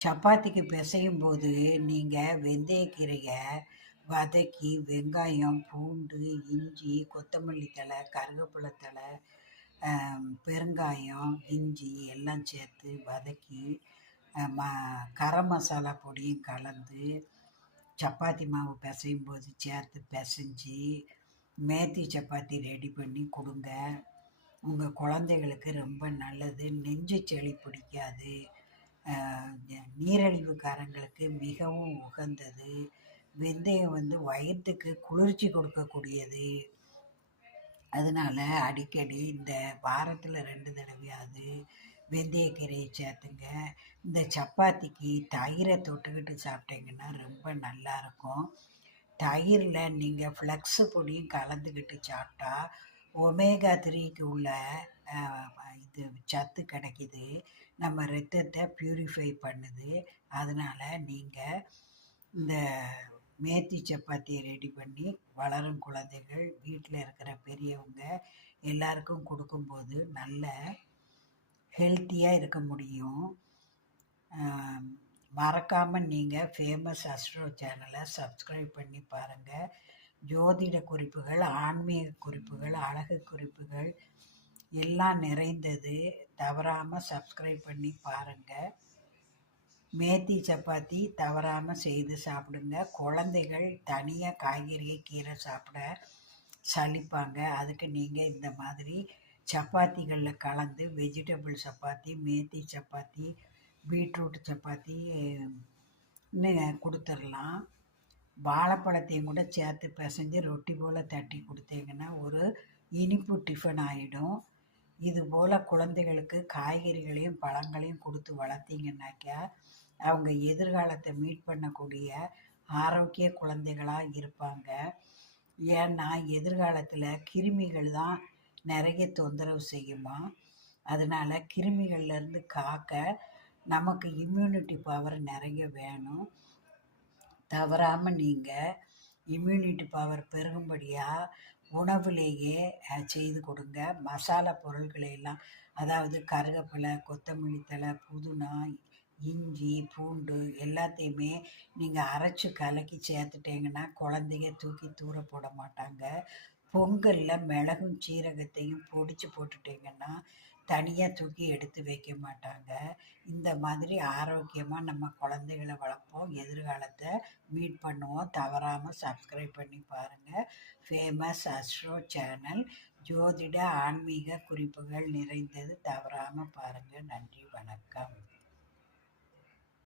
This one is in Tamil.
சப்பாத்திக்கு பிசையும் போது நீங்கள் வெந்தயக்கீரையை வதக்கி வெங்காயம், பூண்டு, இஞ்சி, கொத்தமல்லி தழை, கருவேப்பிலை தழை, பெருங்காயம், இஞ்சி எல்லாம் சேர்த்து வதக்கி கரம் மசாலா பொடியும் கலந்து சப்பாத்தி மாவு பிசையும் போது சேர்த்து பிசைஞ்சி மேத்தி சப்பாத்தி ரெடி பண்ணி கொடுங்க. உங்கள் குழந்தைகளுக்கு ரொம்ப நல்லது. நெஞ்சு சளி பிடிக்காது. நீரிழிவுக்காரங்களுக்கு மிகவும் உகந்தது. வெந்தயம் வயிற்றுக்கு குளிர்ச்சி கொடுக்கக்கூடியது. அதனால் அடிக்கடி இந்த வாரத்தில் 2 தடவையாவது வெந்தயக்கீரையை சேர்த்துங்க. இந்த சப்பாத்திக்கு தயிரை தொட்டுக்கிட்டு சாப்பிட்டீங்கன்னா ரொம்ப நல்லாயிருக்கும். தயிரில் நீங்கள் ஃப்ளக்ஸு பொடியும் கலந்துக்கிட்டு சாப்பிட்டா ஒமேகா 3க்கு உள்ள இது சத்து கிடைக்கிது. நம்ம ரத்தத்தை ப்யூரிஃபை பண்ணுது. அதனால் நீங்கள் இந்த மேத்தி சப்பாத்தியை ரெடி பண்ணி வளரும் குழந்தைகள், வீட்டில் இருக்கிற பெரியவங்க எல்லாருக்கும் கொடுக்கும்போது நல்ல ஹெல்த்தியாக இருக்க முடியும். மறக்காமல் நீங்கள் ஃபேமஸ் அஸ்ட்ரோ சேனலை சப்ஸ்கிரைப் பண்ணி பாருங்கள். ஜோதிட குறிப்புகள், ஆன்மீக குறிப்புகள், அழகு குறிப்புகள் எல்லாம் நிறைந்தது. தவறாமல் சப்ஸ்கிரைப் பண்ணி பாருங்கள். மேத்தி சப்பாத்தி தவறாமல் செய்து சாப்பிடுங்க. குழந்தைகள் தனியாக காய்கறியை கீரை சாப்பிட சலிப்பாங்க. அதுக்கு நீங்கள் இந்த மாதிரி சப்பாத்திகளில் கலந்து வெஜிடபிள் சப்பாத்தி, மேத்தி சப்பாத்தி, பீட்ரூட் சப்பாத்தி கொடுத்துடலாம். வாழைப்பழத்தையும் கூட சேர்த்து பிசைஞ்சு ரொட்டி போல் தட்டி கொடுத்தீங்கன்னா ஒரு இனிப்பு டிஃபன் ஆகிடும். இதுபோல் குழந்தைகளுக்கு காய்கறிகளையும் பழங்களையும் கொடுத்து வளர்த்திங்கன்னாக்கா அவங்க எதிர்காலத்தை மீட் பண்ணக்கூடிய ஆரோக்கிய குழந்தைகளாக இருப்பாங்க. ஏன்னா எதிர்காலத்தில் கிருமிகள் தான் நிறைய தொந்தரவு செய்யுமா. அதனால் கிருமிகள்லேருந்து காக்க நமக்கு இம்யூனிட்டி பவர் நிறைய வேணும். தவறாமல் நீங்கள் இம்யூனிட்டி பவர் பெருகும்படியாக உணவுலேயே செய்து கொடுங்க. மசாலா பொருட்களை எல்லாம், அதாவது கருவேப்பிலை, கொத்தமல்லி தழை, புதினா, இஞ்சி, பூண்டு எல்லாத்தையுமே நீங்கள் அரைச்சி கலக்கி சேர்த்துட்டிங்கன்னா குழந்தைங்க தூக்கி தூர போட மாட்டாங்க. பொங்கலில் மிளகும் சீரகத்தையும் பொடிச்சு போட்டுட்டிங்கன்னா தனியாக தூக்கி எடுத்து வைக்க மாட்டாங்க. இந்த மாதிரி ஆரோக்கியமாக நம்ம குழந்தைகளை வளர்ப்போம், எதிர்காலத்தை மீட் பண்ணுவோம். தவறாமல் சப்ஸ்கிரைப் பண்ணி பாருங்கள். ஃபேமஸ் அஸ்ட்ரோ சேனல் ஜோதிட ஆன்மீக குறிப்புகள் நிறைந்தது. தவறாமல் பாருங்கள். நன்றி, வணக்கம்.